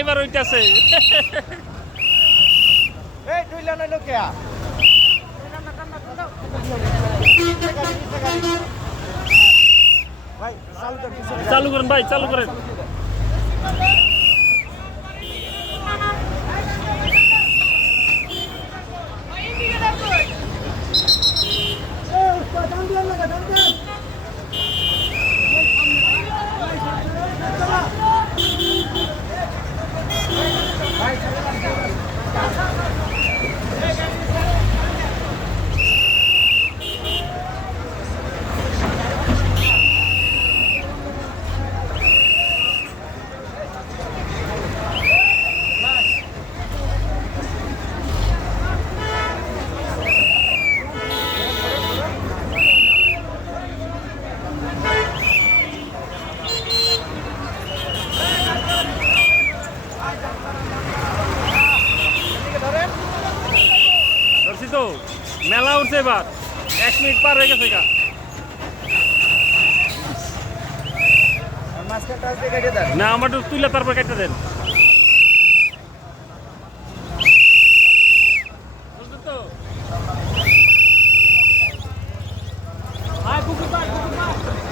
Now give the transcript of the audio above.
এবার ওইটাছে চালু করেন ভাই, চালু করেন। তো মেলা উঠছে এবার, 1 মিনিট পার হয়ে গেছে গা। না আমার তুলে তারপর কেটে দেন।